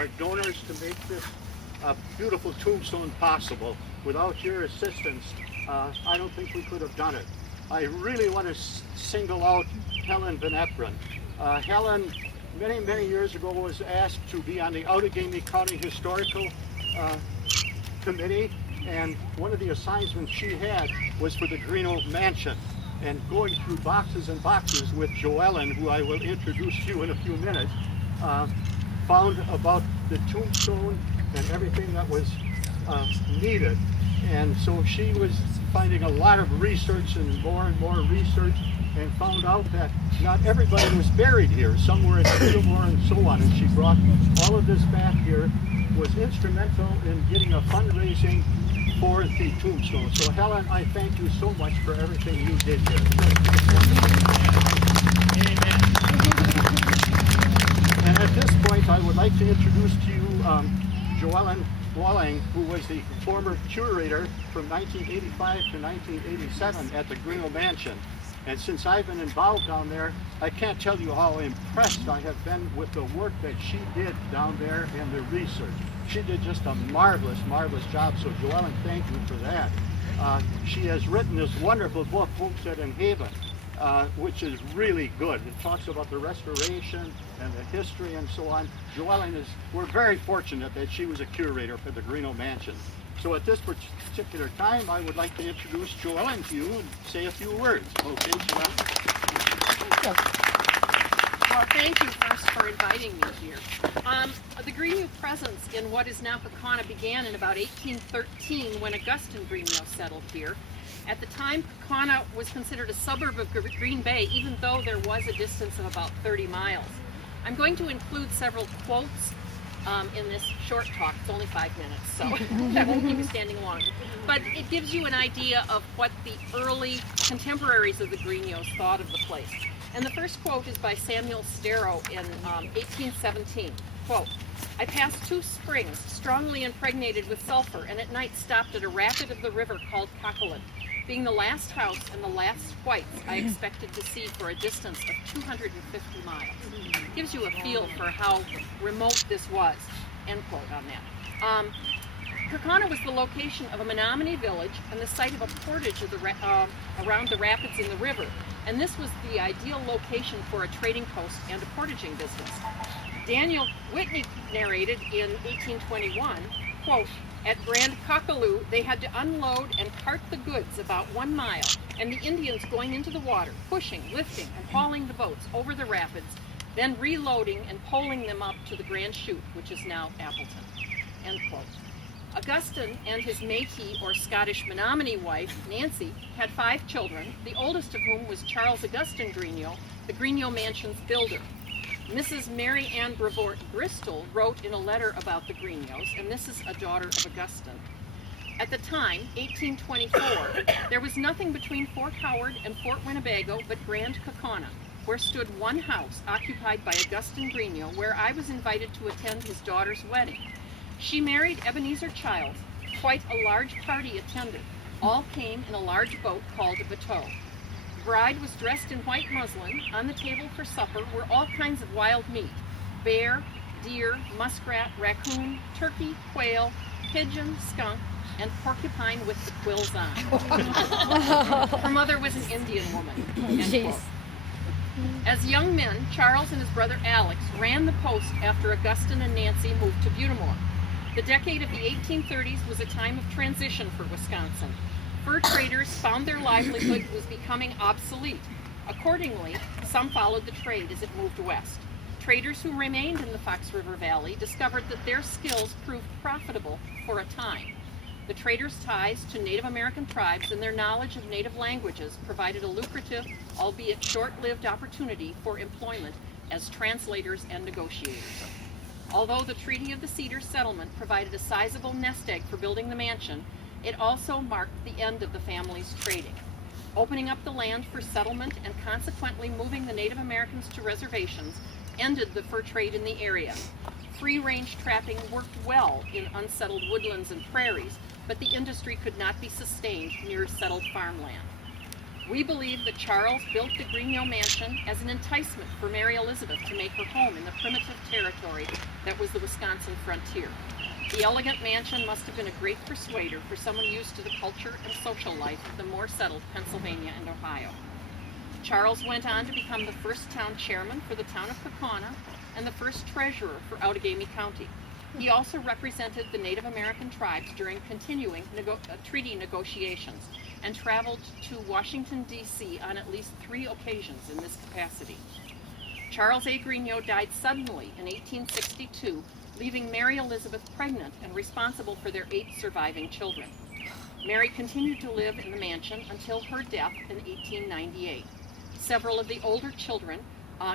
our donors to make this beautiful tombstone possible. Without your assistance, I don't think we could have done it. I really want to single out Helen Van Eperen. Helen, many years ago, was asked to be on the Outagamie County Historical Committee, and one of the assignments she had was for the Grignon Mansion. And going through boxes and boxes with Joellen, who I will introduce to you in a few minutes, found about the tombstone and everything that was needed. And so she was finding a lot of research and more research, and found out that not everybody was buried here. Some were in Fillmore and so on. And she brought all of this back here, was instrumental in getting a fundraising for the tombstone. So Helen, I thank you so much for everything you did here. Amen. And at this point, I would like to introduce to you Joellen Walling, who was the former curator from 1985 to 1987 at the Grignon Mansion. And since I've been involved down there, I can't tell you how impressed I have been with the work that she did down there and the research. She did just a marvelous job. So Joellen, thank you for that. She has written this wonderful book, Homestead in Haven, which is really good. It talks about the restoration and the history and so on. Joellen we're very fortunate that she was a curator for the Grignon Mansion. So at this particular time, I would like to introduce Joellen to you and say a few words. Okay, Joellen? Well, thank you first for inviting me here. The Grignon presence in what is now Kaukauna began in about 1813 when Augustin Grignon settled here. At the time, Kaukauna was considered a suburb of Green Bay, even though there was a distance of about 30 miles. I'm going to include several quotes in this short talk. It's only 5 minutes, so I won't keep you standing long. But it gives you an idea of what the early contemporaries of the Grignons thought of the place. And the first quote is by Samuel Starrow in 1817. Quote, "I passed 2 springs strongly impregnated with sulfur, and at night stopped at a rapid of the river called Kaukauna. Being the last house and the last whites I expected to see for a distance of 250 miles. Gives you a feel for how remote this was. End quote on that. Kaukauna was the location of a Menominee village and the site of a portage of around the rapids in the river. And this was the ideal location for a trading post and a portaging business. Daniel Whitney narrated in 1821, quote, "At Grand Kaukauna, they had to unload and cart the goods about 1 mile, and the Indians going into the water, pushing, lifting, and hauling the boats over the rapids, then reloading and poling them up to the Grand Chute, which is now Appleton." End quote. Augustin and his Métis or Scottish Menominee wife, Nancy, had 5 children, the oldest of whom was Charles Augustin Grignon, the Grignon Mansion's builder. Mrs. Mary Ann Brevoort Bristol wrote in a letter about the Grignons, and this is a daughter of Augustin. At the time, 1824, there was nothing between Fort Howard and Fort Winnebago but Grand Kaukauna, where stood one house occupied by Augustin Grignon, where I was invited to attend his daughter's wedding. She married Ebenezer Childs. Quite a large party attended. All came in a large boat called a bateau. The bride was dressed in white muslin. On the table for supper were all kinds of wild meat: bear, deer, muskrat, raccoon, turkey, quail, pigeon, skunk, and porcupine with the quills on. Her mother was an Indian woman. End quote. As young men, Charles and his brother Alex ran the post after Augustin and Nancy moved to Butamore. The decade of the 1830s was a time of transition for Wisconsin. Fur traders found their livelihood was becoming obsolete. Accordingly, some followed the trade as it moved west. Traders who remained in the Fox River Valley discovered that their skills proved profitable for a time. The traders' ties to Native American tribes and their knowledge of native languages provided a lucrative, albeit short-lived opportunity for employment as translators and negotiators. Although the Treaty of the Cedars settlement provided a sizable nest egg for building the mansion, it also marked the end of the family's trading. Opening up the land for settlement and consequently moving the Native Americans to reservations ended the fur trade in the area. Free-range trapping worked well in unsettled woodlands and prairies, but the industry could not be sustained near settled farmland. We believe that Charles built the Grignon Mansion as an enticement for Mary Elizabeth to make her home in the primitive territory that was the Wisconsin frontier. The elegant mansion must have been a great persuader for someone used to the culture and social life of the more settled Pennsylvania and Ohio. Charles went on to become the first town chairman for the town of Kaukauna and the first treasurer for Outagamie County. He also represented the Native American tribes during continuing treaty negotiations and traveled to Washington, D.C. on at least 3 occasions in this capacity. Charles A. Grignon died suddenly in 1862, leaving Mary Elizabeth pregnant and responsible for their 8 surviving children. Mary continued to live in the mansion until her death in 1898. Several of the older children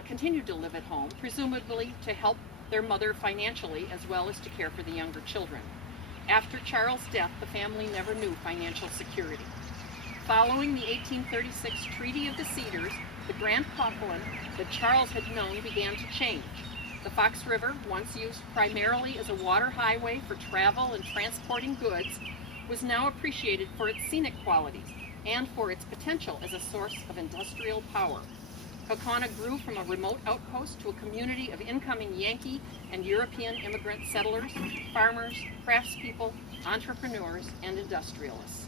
continued to live at home, presumably to help their mother financially as well as to care for the younger children. After Charles' death, the family never knew financial security. Following the 1836 Treaty of the Cedars, the Grand Kaukauna that Charles had known began to change. The Fox River, once used primarily as a water highway for travel and transporting goods, was now appreciated for its scenic qualities and for its potential as a source of industrial power. Kaukauna grew from a remote outpost to a community of incoming Yankee and European immigrant settlers, farmers, craftspeople, entrepreneurs, and industrialists.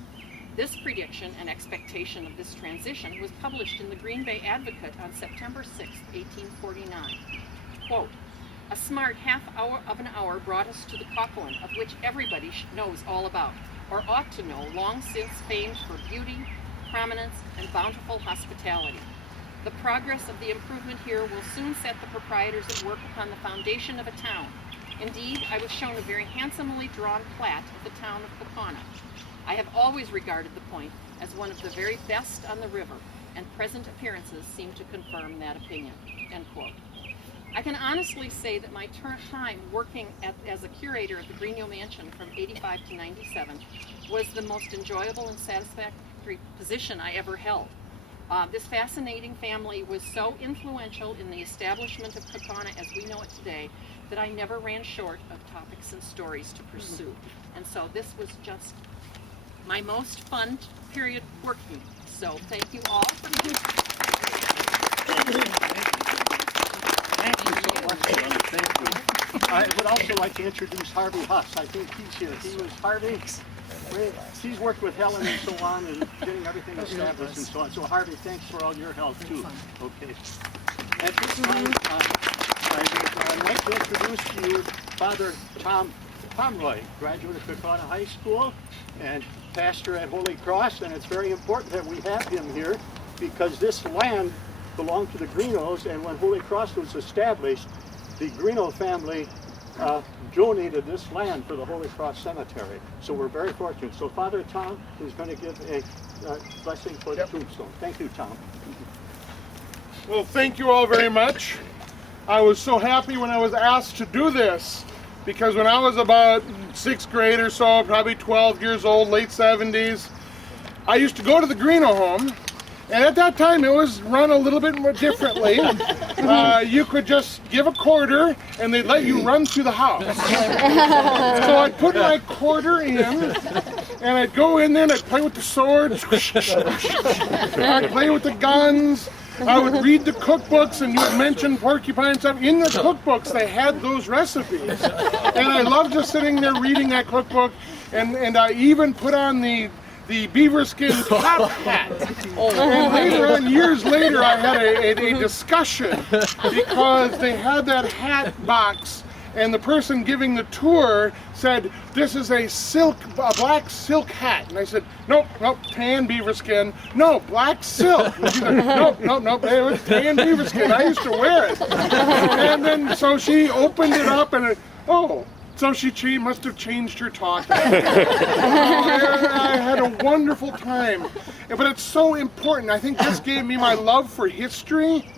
This prediction and expectation of this transition was published in the Green Bay Advocate on September 6, 1849. Quote, "A smart half hour of an hour brought us to the Kaukauna, of which everybody knows all about, or ought to know, long since famed for beauty, prominence, and bountiful hospitality. The progress of the improvement here will soon set the proprietors at work upon the foundation of a town. Indeed, I was shown a very handsomely drawn plat of the town of Kaukauna. I have always regarded the point as one of the very best on the river, and present appearances seem to confirm that opinion." End quote. I can honestly say that my time working as a curator at the Grignon Mansion from 85 to 97 was the most enjoyable and satisfactory position I ever held. This fascinating family was so influential in the establishment of Kaukauna as we know it today that I never ran short of topics and stories to pursue. And so this was just my most fun period working. So thank you all for being here. Thank you so much, Joanna. Thank you. I would also like to introduce Harvey Huss. I think he's here. He was Harvey. He's worked with Helen and so on and getting everything established and so on. So Harvey, thanks for all your help too. Okay. At this time, I'd like to introduce to you Father Tom Pomeroy, graduate of Kaukauna High School and pastor at Holy Cross. And it's very important that we have him here because this land belonged to the Grignos, and when Holy Cross was established, the Grignon family donated this land for the Holy Cross Cemetery. So we're very fortunate. So Father Tom is going to give a blessing for the tombstone. Thank you, Tom. Well, thank you all very much. I was so happy when I was asked to do this because when I was about 6th grade or so, probably 12 years old, late 70s, I used to go to the Grignon home. And at that time, it was run a little bit more differently. You could just give a quarter, and they'd let you run through the house. So I'd put my quarter in, and I'd go in there, and I'd play with the swords. I'd play with the guns. I would read the cookbooks, and you had mentioned porcupine and stuff. In the cookbooks, they had those recipes. And I loved just sitting there reading that cookbook, and I even put on the beaver skin top hat. And later on, years later, I had a discussion because they had that hat box and the person giving the tour said, "This is a black silk hat." And I said, nope, tan beaver skin. No, black silk. And she said, nope, it was tan beaver skin. I used to wear it. And then, so she opened it up and so she must have changed her talk. I had a wonderful time. But it's so important. I think this gave me my love for history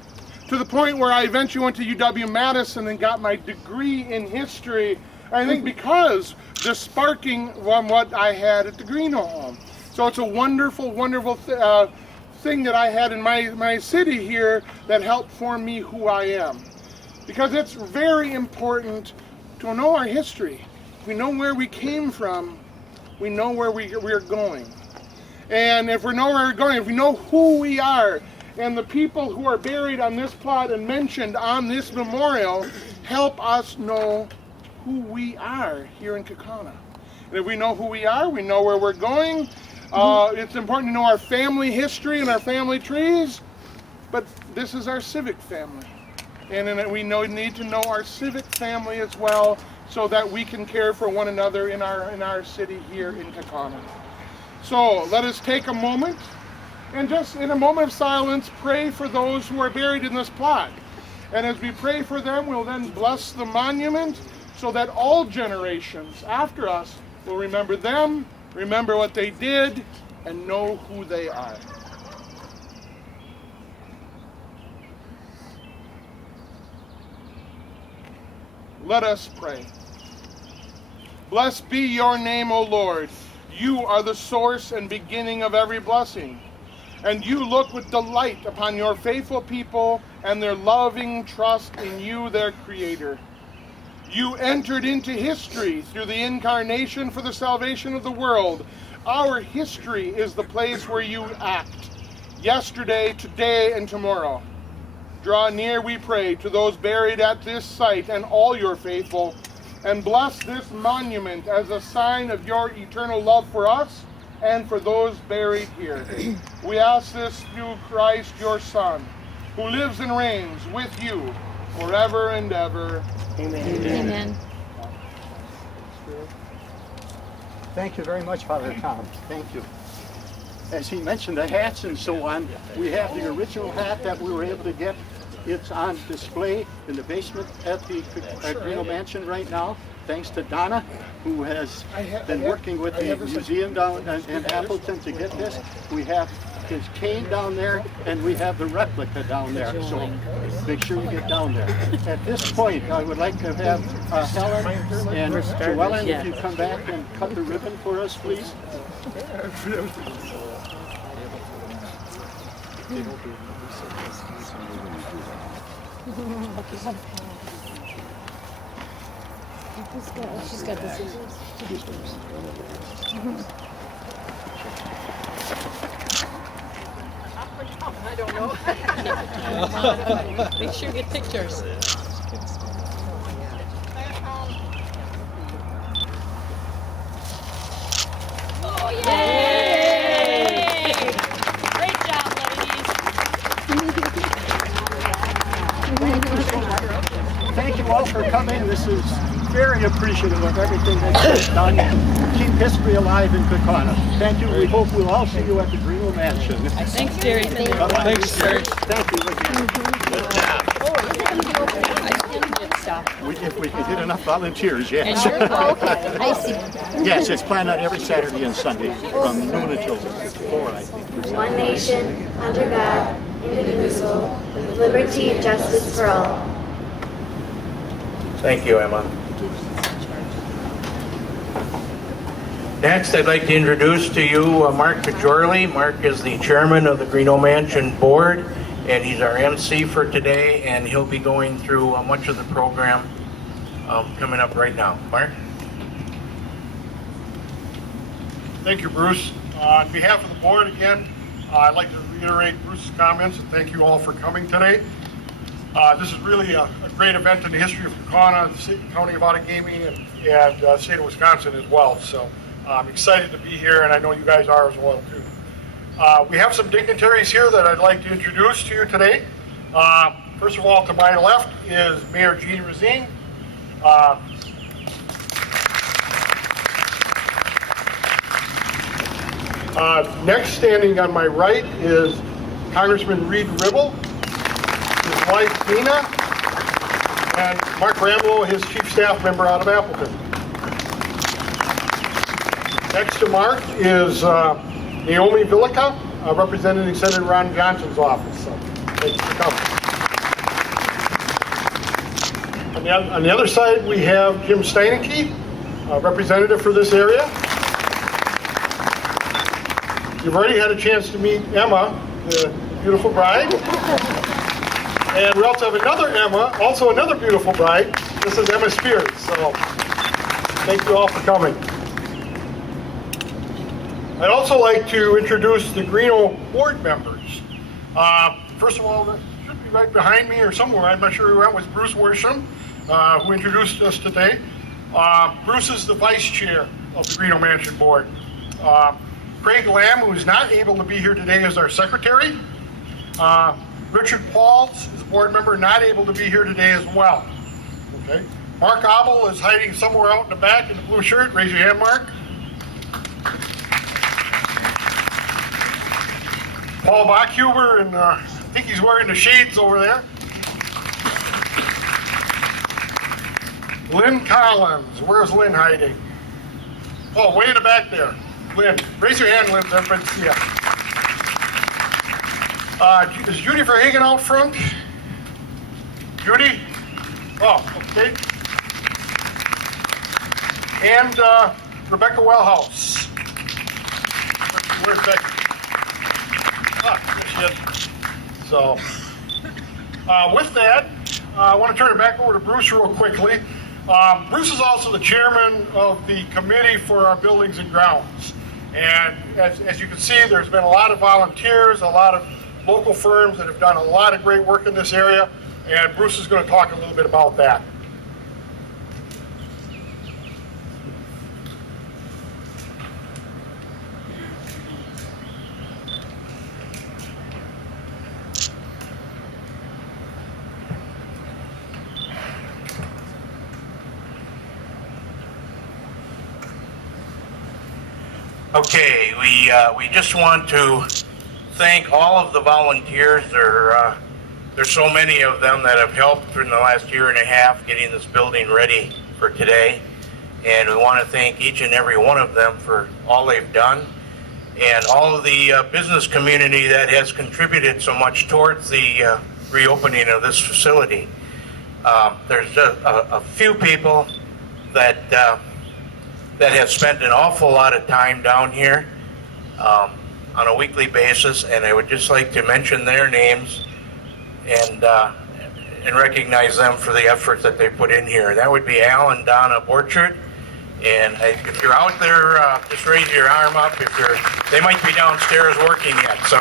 to the point where I eventually went to UW-Madison and got my degree in history. I think because the sparking from what I had at the Grignon home. So it's a wonderful, wonderful thing that I had in my city here that helped form me who I am. Because it's very important to know our history. We know where we came from, we know where we're going. And if we know where we're going, if we know who we are, and the people who are buried on this plot and mentioned on this memorial help us know who we are here in Kaukauna. And if we know who we are, we know where we're going. It's important to know our family history and our family trees, but this is our civic family. And then we need to know our civic family as well, so that we can care for one another in our city here in Kaukauna. So let us take a moment and just in a moment of silence pray for those who are buried in this plot. And as we pray for them, we'll then bless the monument so that all generations after us will remember them, remember what they did, and know who they are. Let us pray. Blessed be your name, O Lord. You are the source and beginning of every blessing, and you look with delight upon your faithful people and their loving trust in you, their Creator. You entered into history through the incarnation for the salvation of the world. Our history is the place where you act, yesterday, today, and tomorrow. Draw near, we pray, to those buried at this site and all your faithful, and bless this monument as a sign of your eternal love for us and for those buried here. We ask this through Christ, your Son, who lives and reigns with you forever and ever. Amen. Amen. Thank you very much, Father Tom. Thank you. As he mentioned the hats and so on, we have the original hat that we were able to get. It's on display in the basement at the Grignon Mansion right now, thanks to Donna, who has been working with the museum down in Appleton to get this. We have his cane down there, and we have the replica down there, so make sure you get down there. At this point, I would like to have Helen and Joellen, if you come back and cut the ribbon for us, please. She's got the scissors. I don't know. Make sure you get pictures. Oh, Yay! Great job, ladies. Thank you all for coming. This is very appreciative of everything that you've done to keep history alive in Kaukauna. Thank you. We hope we'll all see you at the Grignon Mansion. Thanks, Jerry. Bye-bye. Thanks, Jerry. Thank you. Good job. If we can get enough volunteers, yes. Okay, I see. Yes, it's planned on every Saturday and Sunday from noon until 4, I think. One nation, under God, indivisible, with liberty and justice for all. Thank you, Emma. Next, I'd like to introduce to you Mark Pajorley. Mark is the chairman of the Grignon Mansion board, and he's our MC for today, and he'll be going through much of the program coming up right now. Mark? Thank you, Bruce. On behalf of the board again, I'd like to reiterate Bruce's comments and thank you all for coming today. This is really a great event in the history of Kaukauna, the county of Outagamie, and the state of Wisconsin as well. So I'm excited to be here, and I know you guys are as well too. We have some dignitaries here that I'd like to introduce to you today. First of all, to my left is Mayor Jean Racine. Next, standing on my right, is Congressman Reed Ribble, his wife Tina, and Mark Ramlow, his chief staff member out of Appleton. Next to Mark is Naomi Villica, representing Senator Ron Johnson's office. So, thank you for coming. On the other side, we have Jim Steineke, representative for this area. You've already had a chance to meet Emma, the beautiful bride. And we also have another Emma, also another beautiful bride. This is Emma Spears. So thank you all for coming. I'd also like to introduce the Grignon board members. First of all, that should be right behind me or somewhere. I'm not sure who that was. Bruce Worsham, who introduced us today. Bruce is the vice chair of the Grignon Mansion board. Craig Lamb, who is not able to be here today, is our secretary. Richard Pauls is a board member, not able to be here today as well. Okay. Mark Abel is hiding somewhere out in the back in the blue shirt. Raise your hand, Mark. Paul Bachhuber, and I think he's wearing the shades over there. Lynn Collins. Where's Lynn hiding? Oh, way in the back there. Lynn. Raise your hand, Lynn, so everybody can see you. Is Judy Verhagen out front? Judy? Oh, okay. And Rebecca Wellhouse. Where's Becky? There she is. So, with that, I want to turn it back over to Bruce real quickly. Bruce is also the chairman of the committee for our buildings and grounds. And as you can see, there's been a lot of volunteers, a lot of local firms that have done a lot of great work in this area. And Bruce is going to talk a little bit about that. Okay, we just want to thank all of the volunteers. There's so many of them that have helped in the last year and a half getting this building ready for today. And we want to thank each and every one of them for all they've done, and all of the business community that has contributed so much towards the reopening of this facility. There's a few people that have spent an awful lot of time down here on a weekly basis, and I would just like to mention their names and recognize them for the efforts that they put in here. That would be Al and Donna Borchard. And if you're out there, just raise your arm up. They might be downstairs working yet. So,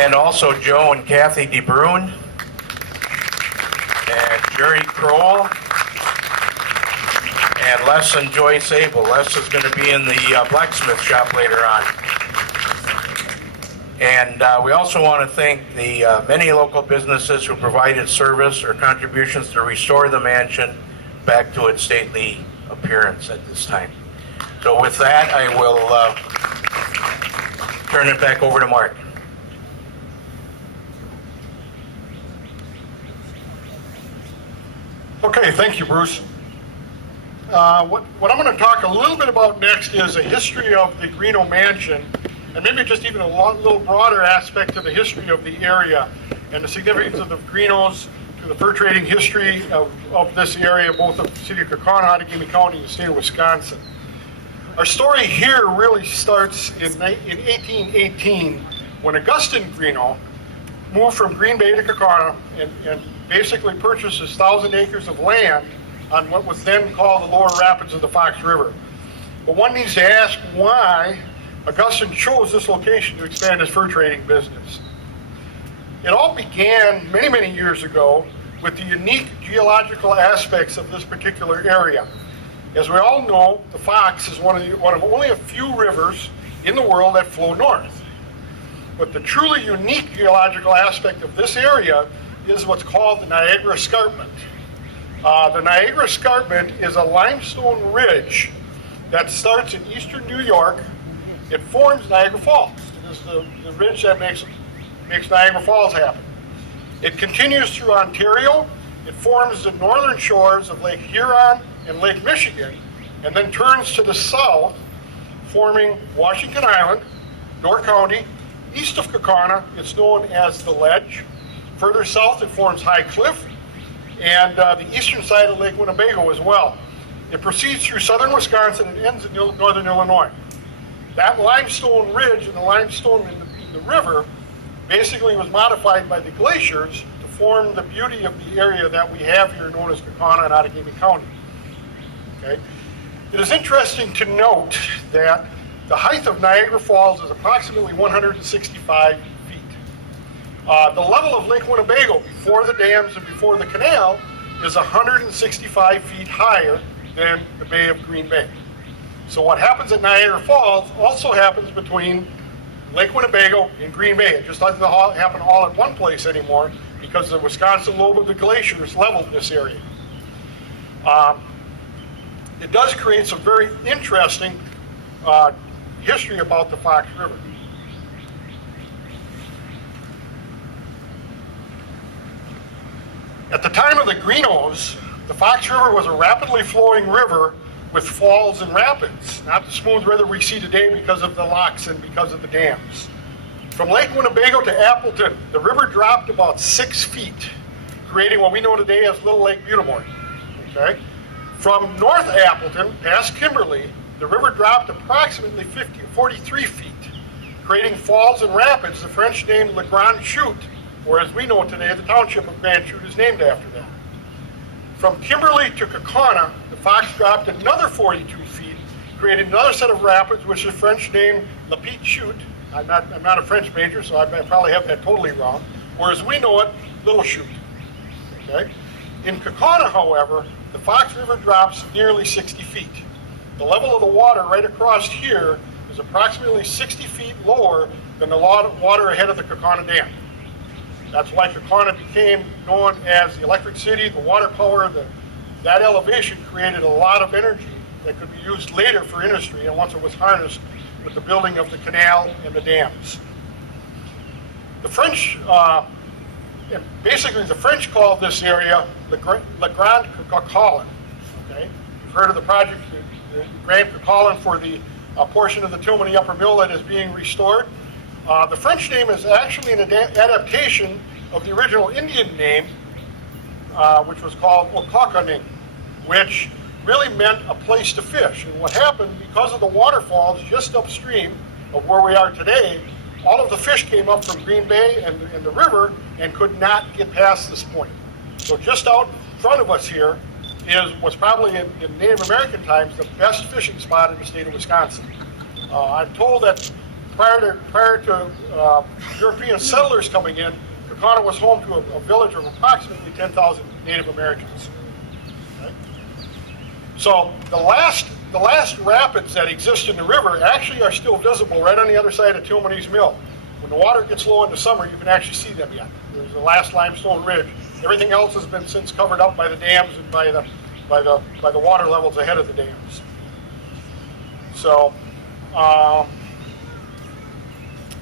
and also Joe and Kathy DeBrune and Jerry Kroll. And Les and Joyce Abel. Les is going to be in the blacksmith shop later on. And we also want to thank the many local businesses who provided service or contributions to restore the mansion back to its stately appearance at this time. So with that, I will turn it back over to Mark. Okay, thank you, Bruce. What I'm going to talk a little bit about next is a history of the Grignon Mansion, and maybe just even a little broader aspect of the history of the area and the significance of the Grignons to the fur trading history of this area, both of the city of Kaukauna, Outagamie County, and the state of Wisconsin. Our story here really starts in 1818 when Augustine Grignon moved from Green Bay to Kaukauna and basically purchased his 1,000 acres of land on what was then called the lower rapids of the Fox River. But one needs to ask why Augustine chose this location to expand his fur trading business. It all began many, many years ago with the unique geological aspects of this particular area. As we all know, the Fox is one of only a few rivers in the world that flow north. But the truly unique geological aspect of this area is what's called the Niagara Escarpment. The Niagara Escarpment is a limestone ridge that starts in eastern New York. It forms Niagara Falls. It is the ridge that makes Niagara Falls happen. It continues through Ontario. It forms the northern shores of Lake Huron and Lake Michigan, and then turns to the south, forming Washington Island, Door County. East of Kaukauna, it's known as the Ledge. Further south, it forms High Cliff, and the eastern side of Lake Winnebago as well. It proceeds through southern Wisconsin and ends in northern Illinois. That limestone ridge and the limestone in the river basically was modified by the glaciers to form the beauty of the area that we have here known as Kaukauna and Outagamie County. Okay? It is interesting to note that The height of Niagara Falls is approximately 165 feet. The level of Lake Winnebago before the dams and before the canal is 165 feet higher than the Bay of Green Bay. So what happens at Niagara Falls also happens between Lake Winnebago and Green Bay. It just doesn't happen all at one place anymore because the Wisconsin lobe of the glaciers leveled this area. It does create some very interesting history about the Fox River. At the time of the Grignos, the Fox River was a rapidly flowing river with falls and rapids, not the smooth river we see today because of the locks and because of the dams. From Lake Winnebago to Appleton, the river dropped about 6 feet, creating what we know today as Little Lake Butte. Okay? From North Appleton past Kimberly, the river dropped approximately 43 feet, creating falls and rapids the French name Le Grand Chute, or as we know today, the township of Grand Chute is named after that. From Kimberly to Kaukauna, the Fox dropped another 42 feet, creating another set of rapids, which the French name Le Petite Chute. I'm not a French major, so I probably have that totally wrong. Or as we know it, Little Chute. Okay? In Kaukauna, however, the Fox River drops nearly 60 feet. The level of the water right across here is approximately 60 feet lower than the water ahead of the Kaukauna Dam. That's why Kaukauna became known as the electric city. The water power, that elevation created a lot of energy that could be used later for industry, and once it was harnessed with the building of the canal and the dams. The French, basically the French called this area Le Grand Kaukauna. Okay? You've heard of the project, the Grand Kaukauna, for the portion of the tomb in the upper mill that is being restored. The French name is actually an adaptation of the original Indian name, which was called Kaukauna, which really meant a place to fish. And what happened, because of the waterfalls just upstream of where we are today, all of the fish came up from Green Bay and the river and could not get past this point. So just out in front of us here was probably in Native American times the best fishing spot in the state of Wisconsin. I'm told that prior to European settlers coming in, Kaukauna was home to a village of approximately 10,000 Native Americans. Okay? So the last rapids that exist in the river actually are still visible right on the other side of Tilmoney's Mill. When the water gets low in the summer, you can actually see them yet. There's the last limestone ridge. Everything else has been since covered up by the dams and by the water levels ahead of the dams. So.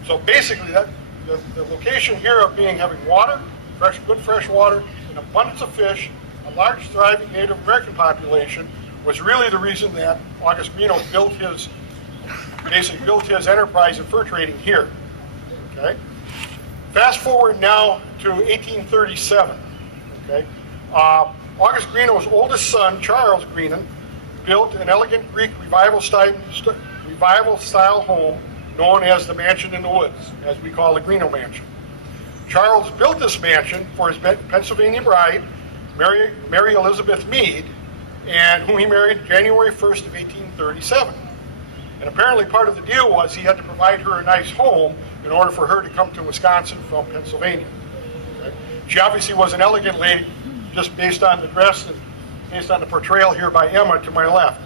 So basically, the location here of having water, good fresh water, an abundance of fish, a large thriving Native American population was really the reason that August Grignon built his enterprise in fur trading here. Okay. Fast forward now to 1837. Okay. August Grignon's oldest son, Charles Grignon, built an elegant Greek revival style home known as the Mansion in the Woods, as we call the Grignon Mansion. Charles built this mansion for his Pennsylvania bride, Mary Elizabeth Meade, and whom he married January 1st of 1837. And apparently part of the deal was he had to provide her a nice home in order for her to come to Wisconsin from Pennsylvania. Okay? She obviously was an elegant lady, just based on the dress and based on the portrayal here by Emma to my left.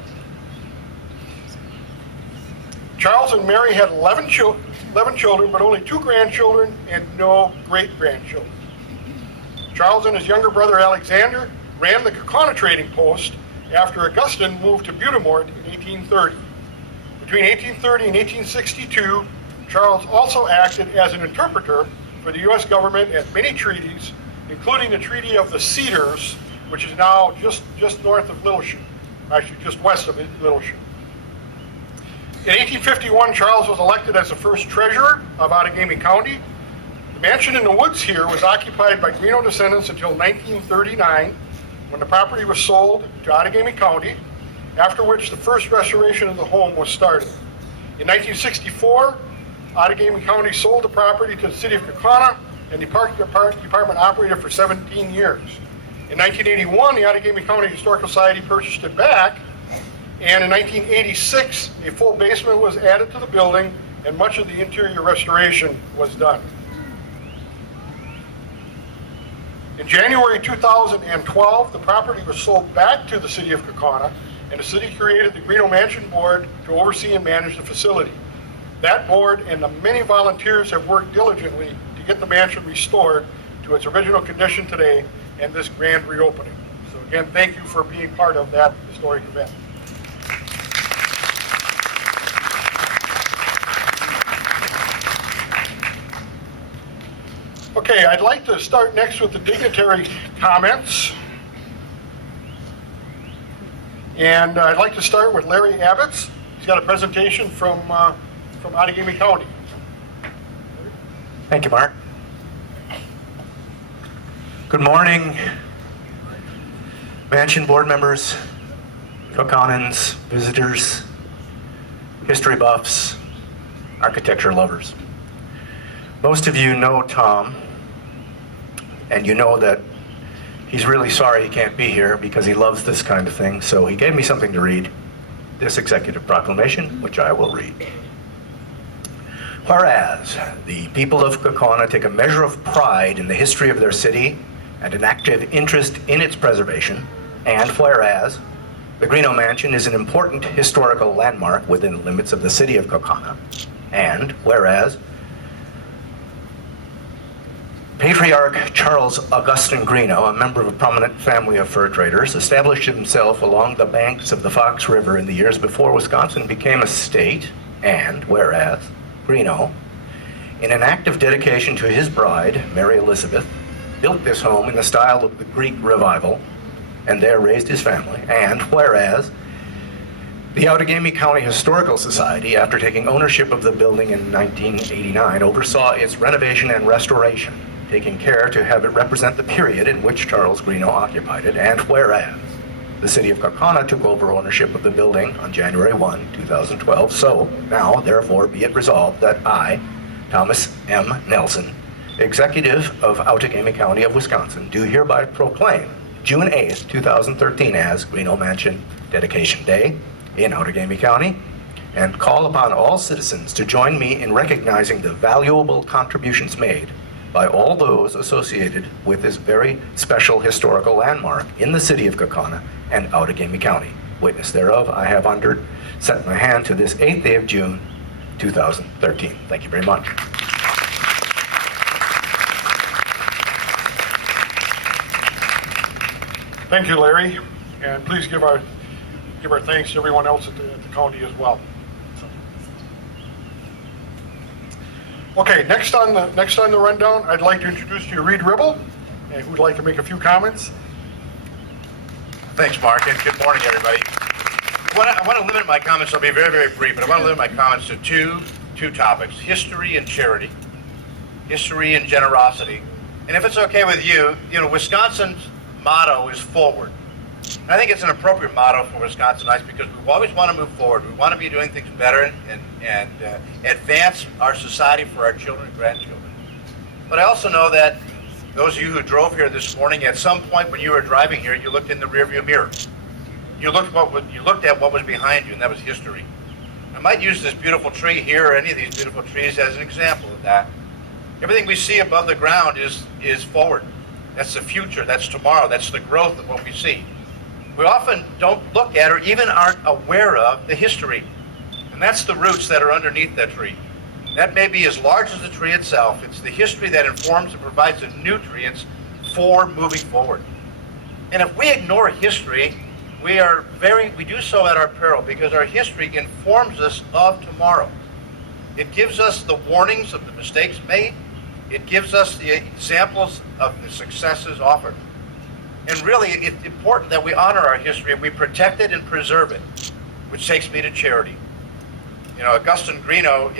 Charles and Mary had 11 children, but only 2 grandchildren and no great-grandchildren. Charles and his younger brother Alexander ran the Kaukauna trading post after Augustine moved to Butte in 1830. Between 1830 and 1862, Charles also acted as an interpreter for the U.S. government at many treaties, including the Treaty of the Cedars, which is now just north of Little Chute, actually just west of Little Chute. In 1851, Charles was elected as the first treasurer of Outagamie County. The mansion in the woods here was occupied by Grignon descendants until 1939, when the property was sold to Outagamie County, after which the first restoration of the home was started. In 1964, Outagamie County sold the property to the city of Kaukauna, and the park department operated for 17 years. In 1981, the Outagamie County Historical Society purchased it back, And in 1986, a full basement was added to the building and much of the interior restoration was done. In January 2012, the property was sold back to the city of Kaukauna, and the city created the Grignon Mansion Board to oversee and manage the facility. That board and the many volunteers have worked diligently to get the mansion restored to its original condition today and this grand reopening. So again, thank you for being part of that historic event. Okay, I'd like to start next with the dignitary comments. And I'd like to start with Larry Abbott's. He's got a presentation from Outagamie County. Thank you, Mark. Good morning, Mansion board members, Kaukaunans, visitors, history buffs, architecture lovers. Most of you know Tom, and you know that he's really sorry he can't be here because he loves this kind of thing, so he gave me something to read, this executive proclamation, which I will read. Whereas the people of Kaukauna take a measure of pride in the history of their city and an active interest in its preservation, and whereas the Grignon Mansion is an important historical landmark within the limits of the city of Kaukauna, and whereas Patriarch Charles Augustin Grignon, a member of a prominent family of fur traders, established himself along the banks of the Fox River in the years before Wisconsin became a state, and whereas Grignon, in an act of dedication to his bride, Mary Elizabeth, built this home in the style of the Greek Revival, and there raised his family, and whereas the Outagamie County Historical Society, after taking ownership of the building in 1989, oversaw its renovation and restoration, taking care to have it represent the period in which Charles Grignon occupied it, and whereas the city of Kaukauna took over ownership of the building on January 1, 2012, so now, therefore, be it resolved that I, Thomas M. Nelson, Executive of Outagamie County of Wisconsin, do hereby proclaim June 8, 2013 as Grignon Mansion Dedication Day in Outagamie County, and call upon all citizens to join me in recognizing the valuable contributions made by all those associated with this very special historical landmark in the city of Kaukauna and Outagamie County. Witness thereof, I have set my hand to this 8th day of June, 2013. Thank you very much. Thank you, Larry, and please give our thanks to everyone else at the county as well. Okay, next on the rundown, I'd like to introduce to you Reed Ribble, who would like to make a few comments. Thanks, Mark, and good morning, everybody. I want to limit my comments. I'll be very, very brief, but I want to limit my comments to two topics: history and charity, history and generosity. And if it's okay with you, Wisconsin's motto is forward. And I think it's an appropriate motto for Wisconsinites because we always want to move forward. We want to be doing things better and advance our society for our children and grandchildren. But I also know that those of you who drove here this morning, at some point when you were driving here, you looked in the rearview mirror. You looked at what was behind you, and that was history. I might use this beautiful tree here or any of these beautiful trees as an example of that. Everything we see above the ground is forward. That's the future. That's tomorrow. That's the growth of what we see. We often don't look at or even aren't aware of the history. And that's the roots that are underneath that tree. That may be as large as the tree itself. It's the history that informs and provides the nutrients for moving forward. And if we ignore history, we do so at our peril because our history informs us of tomorrow. It gives us the warnings of the mistakes made. It gives us the examples of the successes offered. And really, it's important that we honor our history and we protect it and preserve it, which takes me to charity. Augustin Grignon,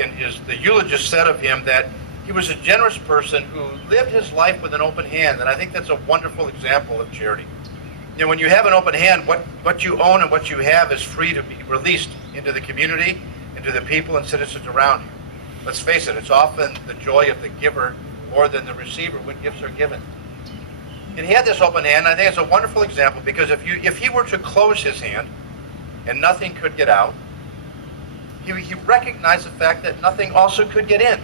the eulogist said of him that he was a generous person who lived his life with an open hand, and I think that's a wonderful example of charity. When you have an open hand, what you own and what you have is free to be released into the community, into the people and citizens around you. Let's face it, it's often the joy of the giver more than the receiver when gifts are given. And he had this open hand, and I think it's a wonderful example because if he were to close his hand and nothing could get out, he recognized the fact that nothing also could get in.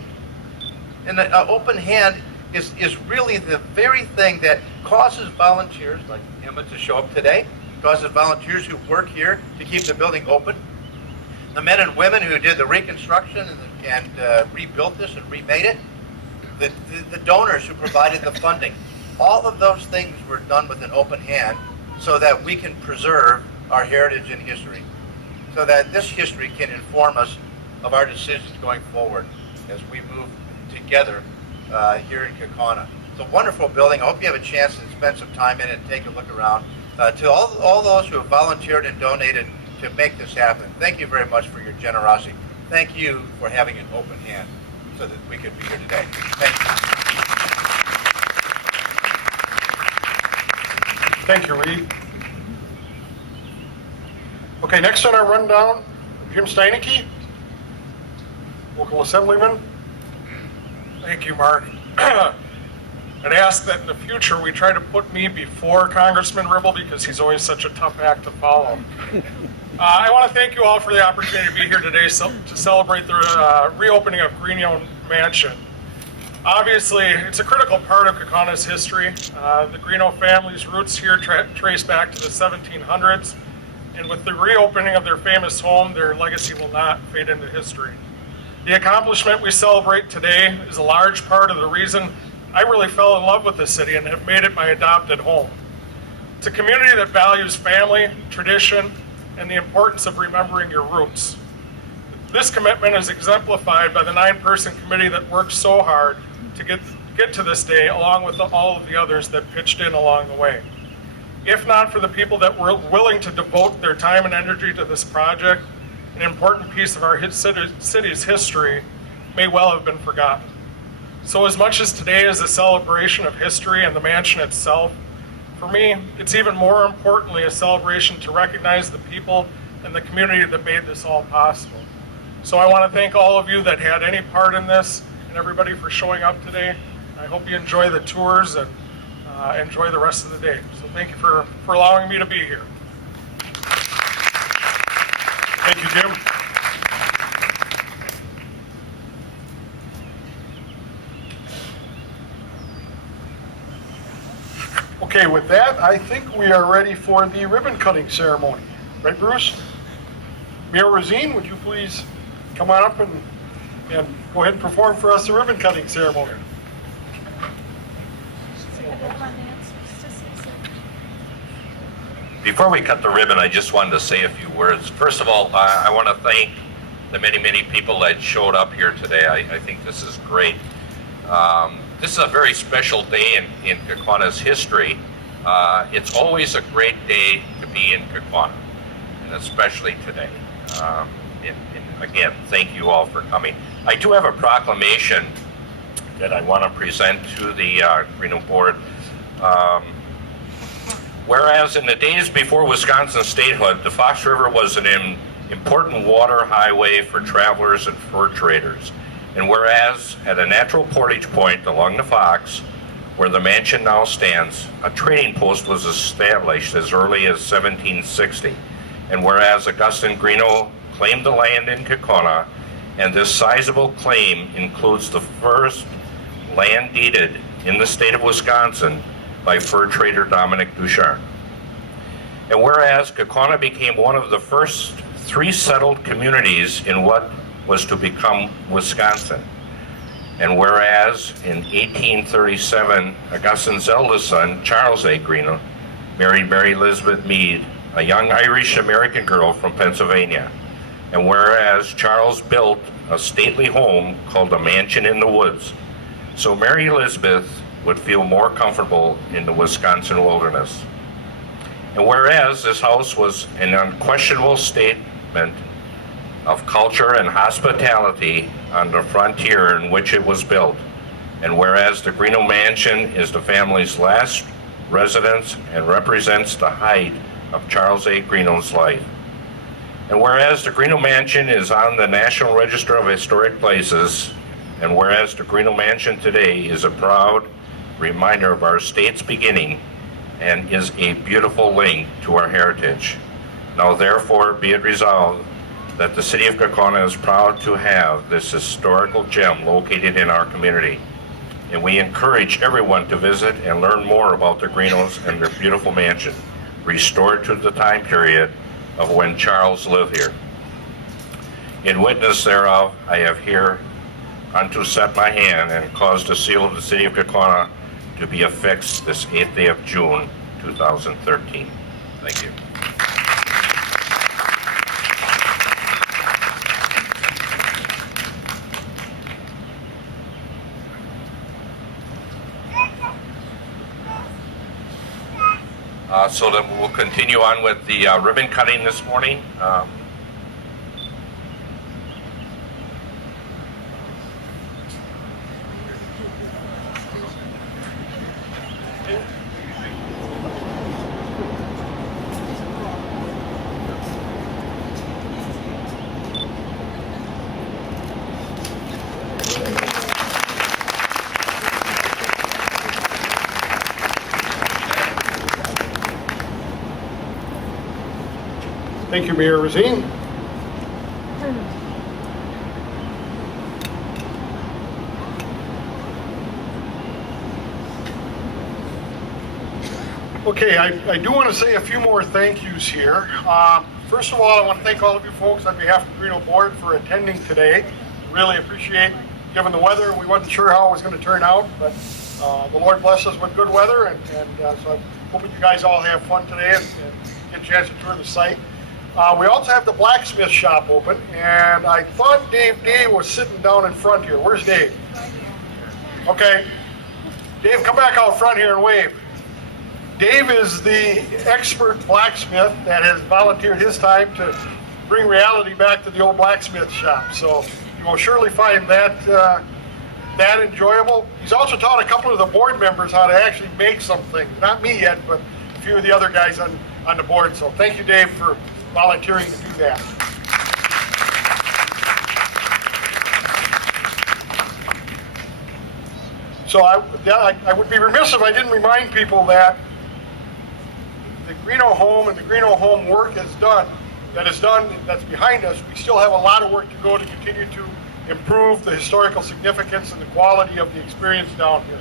And an open hand is really the very thing that causes volunteers like Emma to show up today, causes volunteers who work here to keep the building open, the men and women who did the reconstruction and rebuilt this and remade it, the donors who provided the funding. All of those things were done with an open hand so that we can preserve our heritage and history, so that this history can inform us of our decisions going forward as we move together here in Kaukauna. It's a wonderful building. I hope you have a chance to spend some time in it and take a look around. To all those who have volunteered and donated to make this happen, thank you very much for your generosity. Thank you for having an open hand so that we could be here today. Thank you. Thank you, Reed. Okay, next on our rundown, Jim Steinecke, local assemblyman. Thank you, Mark. I'd ask that in the future we try to put me before Congressman Ribble because he's always such a tough act to follow. I want to thank you all for the opportunity to be here today to celebrate the reopening of Grignon Mansion. Obviously, it's a critical part of Kaukauna's history. The Grignon family's roots here trace back to the 1700s, and with the reopening of their famous home, their legacy will not fade into history. The accomplishment we celebrate today is a large part of the reason I really fell in love with the city and have made it my adopted home. It's a community that values family, tradition, and the importance of remembering your roots. This commitment is exemplified by the 9-person committee that worked so hard to get to this day, along with all of the others that pitched in along the way. If not for the people that were willing to devote their time and energy to this project, an important piece of our city's history may well have been forgotten. So as much as today is a celebration of history and the mansion itself, for me, it's even more importantly a celebration to recognize the people and the community that made this all possible. So I want to thank all of you that had any part in this and everybody for showing up today. I hope you enjoy the tours and enjoy the rest of the day. So thank you for allowing me to be here. Thank you, Jim. Okay, with that, I think we are ready for the ribbon cutting ceremony. Right, Bruce? Mayor Rosine, would you please come on up and go ahead and perform for us the ribbon cutting ceremony? Before we cut the ribbon, I just wanted to say a few words. First of all, I want to thank the many people that showed up here today. I think this is great. This is a very special day in Kaukauna's history. It's always a great day to be in Kaukauna, and especially today. Again, thank you all for coming. I do have a proclamation that I want to present to the Grignon board. Whereas in the days before Wisconsin statehood, the Fox River was an important water highway for travelers and fur traders. And whereas at a natural portage point along the Fox, where the mansion now stands, a trading post was established as early as 1760. And whereas Augustine Grignon claimed the land in Kaukauna, and this sizable claim includes the first land deeded in the state of Wisconsin by fur trader Dominic Ducharme. And whereas Kaukauna became one of the first 3 settled communities in what was to become Wisconsin. And whereas in 1837, Augustine's eldest son, Charles A. Grignon, married Mary Elizabeth Meade, a young Irish-American girl from Pennsylvania. And whereas Charles built a stately home called a mansion in the woods, so Mary Elizabeth would feel more comfortable in the Wisconsin wilderness. And whereas this house was an unquestionable statement of culture and hospitality on the frontier in which it was built, and whereas the Grignon Mansion is the family's last residence and represents the height of Charles A. Grignon's life, and whereas the Grignon Mansion is on the National Register of Historic Places, and whereas the Grignon Mansion today is a proud reminder of our state's beginning and is a beautiful link to our heritage. Now therefore be it resolved that the city of Kaukauna is proud to have this historical gem located in our community. And we encourage everyone to visit and learn more about the Grignos and their beautiful mansion, restored to the time period of when Charles lived here. In witness thereof, I have here unto set my hand and caused the seal of the city of Kaukauna to be affixed this 8th day of June, 2013. Thank you. So then we'll continue on with the ribbon cutting this morning. Thank you, Mayor Rosine. Okay, I do want to say a few more thank yous here. First of all, I want to thank all of you folks on behalf of the Grignon Board for attending today. Really appreciate, given the weather, we wasn't sure how it was going to turn out, but the Lord bless us with good weather, and so I'm hoping you guys all have fun today and get a chance to tour the site. We also have the blacksmith shop open, and I thought Dave was sitting down in front here. Where's Dave? Okay. Dave, come back out front here and wave. Dave is the expert blacksmith that has volunteered his time to bring reality back to the old blacksmith shop. So you will surely find that enjoyable. He's also taught a couple of the board members how to actually make something. Not me yet, but a few of the other guys on the board. So thank you, Dave, for volunteering to do that. So I would be remiss if I didn't remind people that the Grignon home and the Grignon home work that's behind us. We still have a lot of work to go to continue to improve the historical significance and the quality of the experience down here.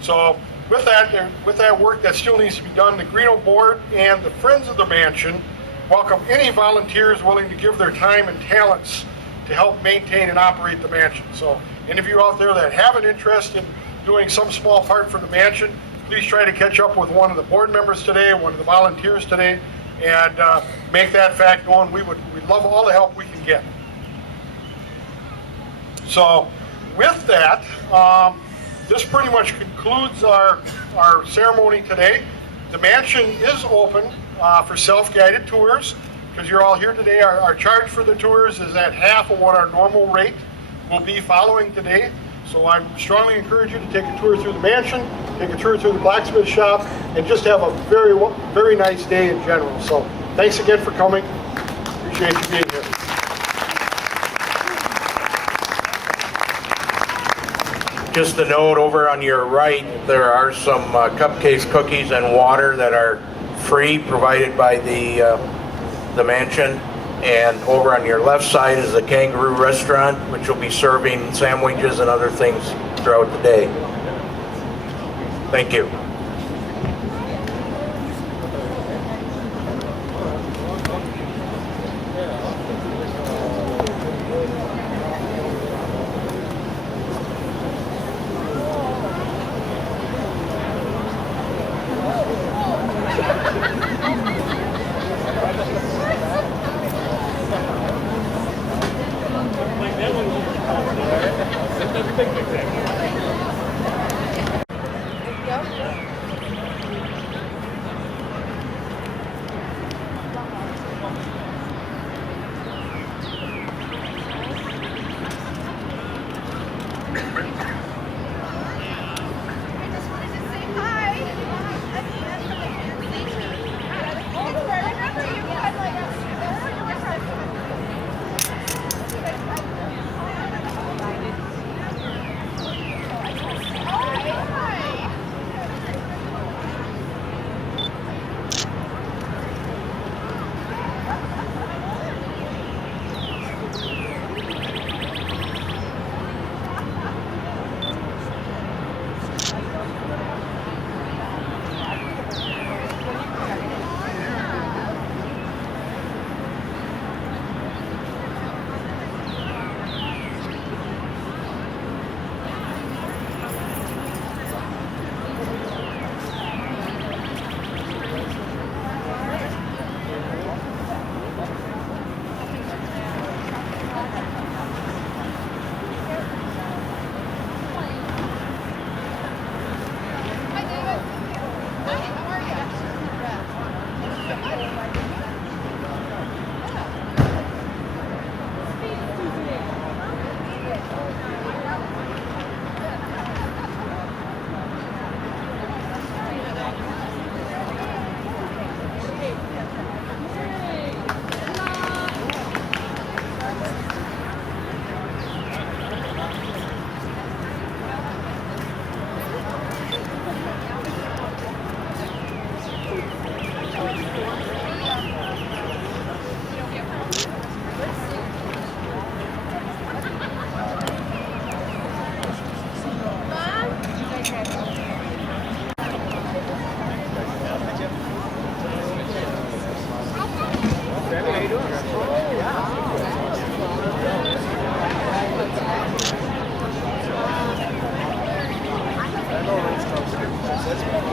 So with that work that still needs to be done, the Grignon Board and the Friends of the Mansion welcome any volunteers willing to give their time and talents to help maintain and operate the mansion. So any of you out there that have an interest in doing some small part for the mansion, please try to catch up with one of the board members today, one of the volunteers today, and make that fact known. We'd love all the help we can get. So with that, this pretty much concludes our ceremony today. The mansion is open for self-guided tours. Because you're all here today, our charge for the tours is at half of what our normal rate will be following today. So I strongly encourage you to take a tour through the mansion, take a tour through the blacksmith shop, and just have a very, very nice day in general. So thanks again for coming. Appreciate you being here. Just a note, over on your right, there are some cupcakes, cookies, and water that are free, provided by the mansion. And over on your left side is the Kangaroo Restaurant, which will be serving sandwiches and other things throughout the day. Thank you.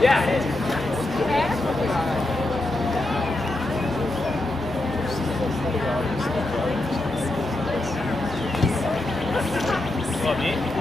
Well, me?